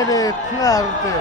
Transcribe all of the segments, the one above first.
rumere klarte.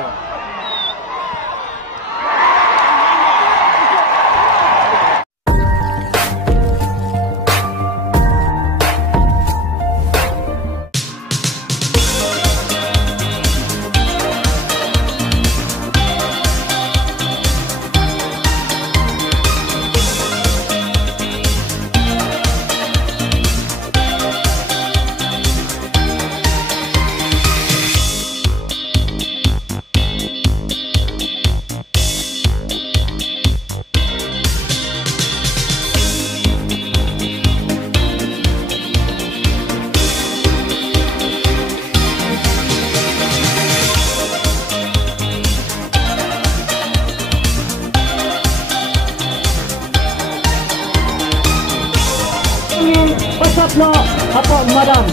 Pasaplah apa madam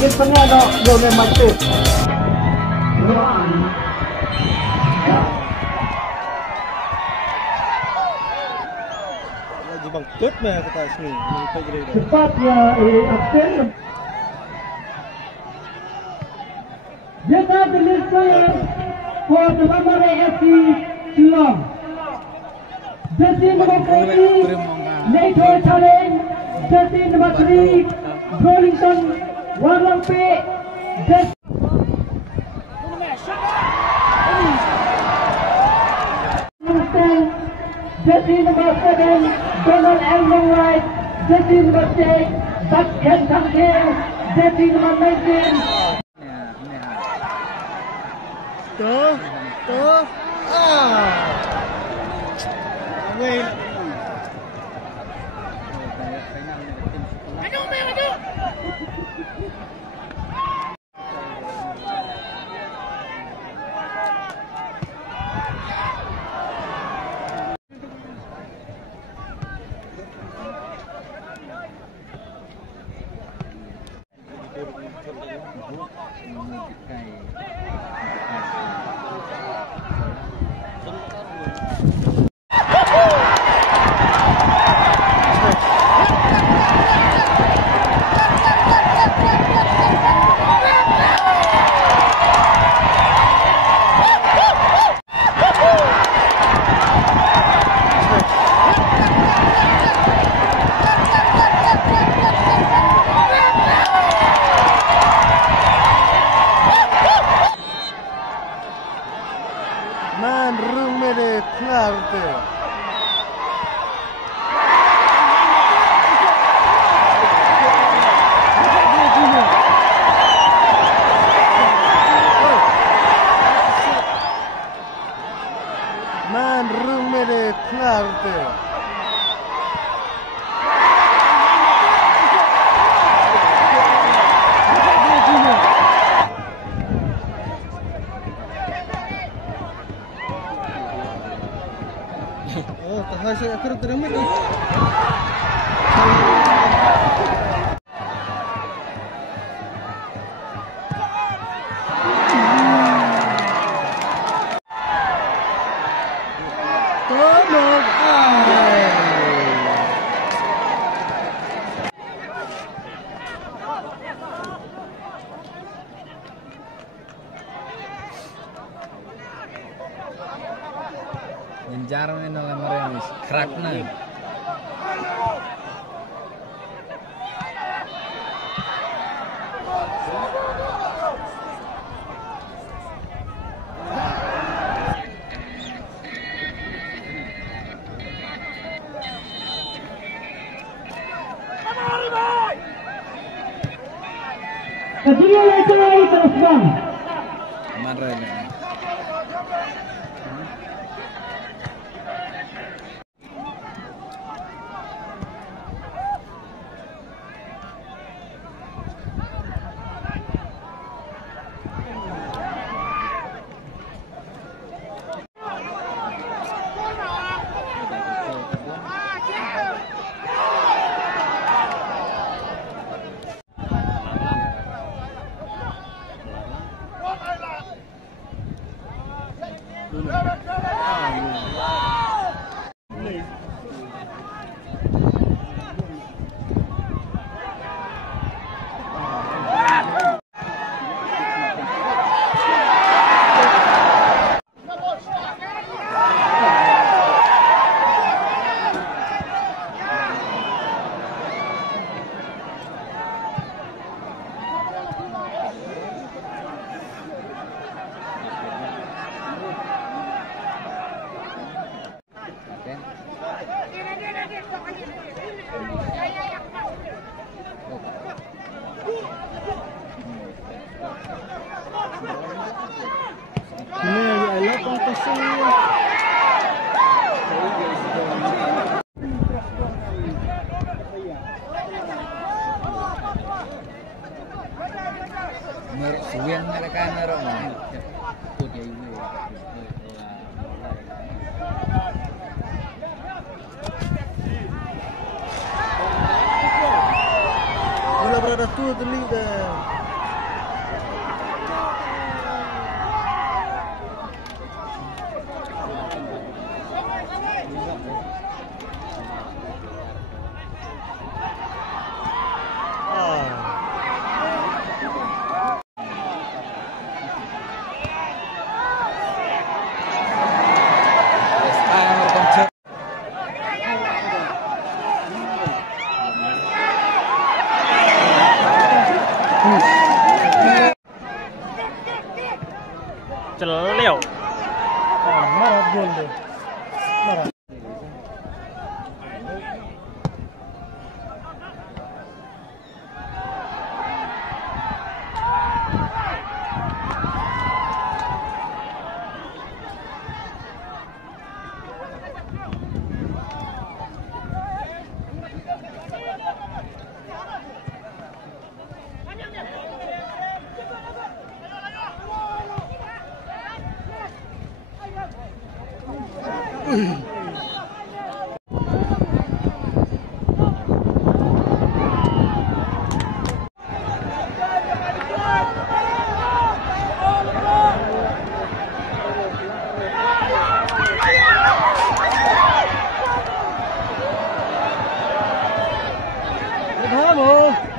yang tengah nak guna mata. Lagi bangkit meh kata sini. Cepatnya absen. Jika terlihat for the Lamare FC Shillong. Jersey number 40, NATO Challenge. Jersey number 3, Burlington, Warlampe, Jersey number 7, Donald Elmon White, Jersey number 6, Buck Yen Tangkil, Jersey number 19. Tuh. Wait. Man rumere klarte. Man rumere klarte. Oh, tak saya akan terima tu. Tolong. Jarang ini dalam remis, kerak nih. Kedua lagi terus bang. Mana ini? Merek suwen mereka merek mana? Punya ini. Bola berada tu leader. Celil. Marah gol deh. Marah. Vamos.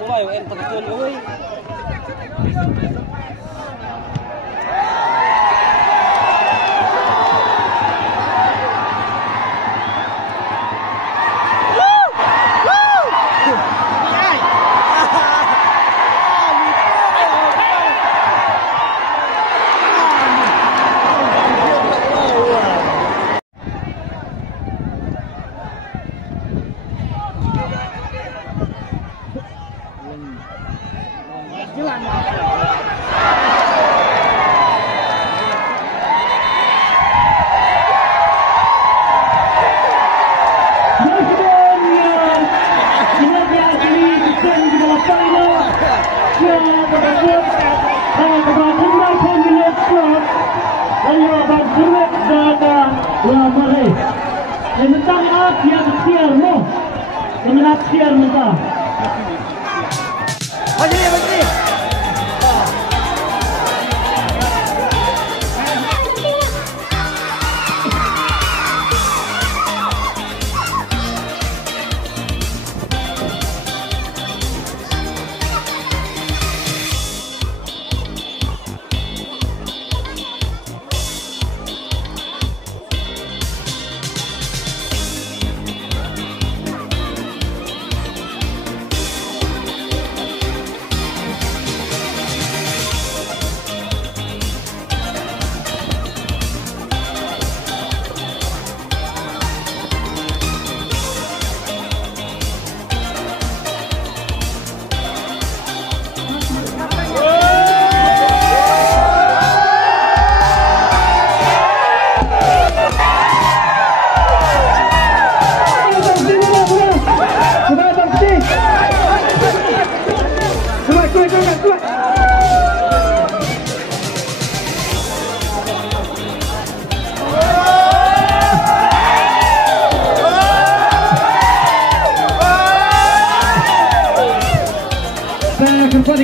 Mulai em terjun oi.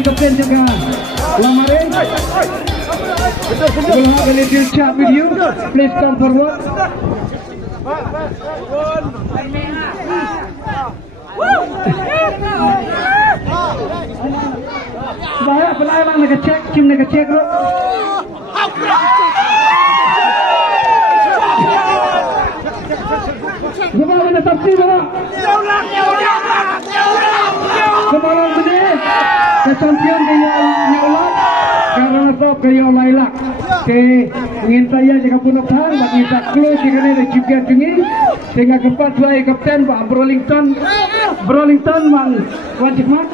si kapten juga Lamarin. We'll have a little chat with you. Please come forward. Bahaya pelai mang nak cek, kim nak cek lo. Gimana mana saksi lo? Kemarin ini kesampian kaya nyolak karena sebab kaya lailak. Ke ingin saya jika punuk hang bagi tak clue jika ada juga tinggi sehingga keempat dua kapten Pak Brolington mang wajib mak.